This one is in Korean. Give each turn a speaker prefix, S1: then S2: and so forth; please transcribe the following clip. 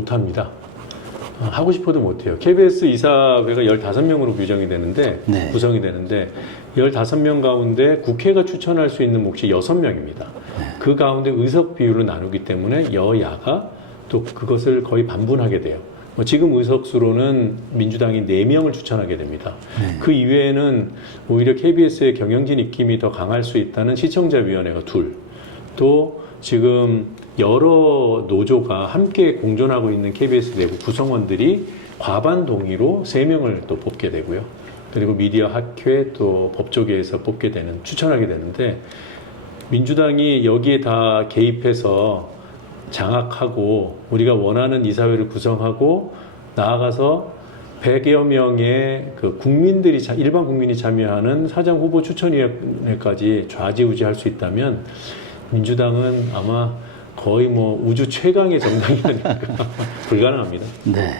S1: 못합니다. 어, 하고 싶어도 못해요. KBS 이사회가 15명으로 규정이 되는데,
S2: 네.
S1: 구성이 되는데, 15명 가운데 국회가 추천할 수 있는 몫이 6명입니다. 그 가운데 의석 비율을 나누기 때문에 여야가 또 그것을 거의 반분하게 돼요. 뭐 지금 의석수로는 민주당이 4명을 추천하게 됩니다. 그 이외에는 오히려 KBS의 경영진 입김이 더 강할 수 있다는 시청자위원회가 둘, 또 지금 여러 노조가 함께 공존하고 있는 KBS 내부 구성원들이 과반 동의로 세명을 또 뽑게 되고요. 그리고 미디어 학회 또 법조계에서 뽑게 되는, 추천하게 되는데 민주당이 여기에 다 개입해서 장악하고 우리가 원하는 이사회를 구성하고 나아가서 100여 명의 그 국민들이 자- 일반 국민이 참여하는 사장 후보 추천위원회까지 좌지우지할 수 있다면 민주당은 아마 거의 뭐 우주 최강의 정당이 아닐까 불가능합니다.
S2: 네.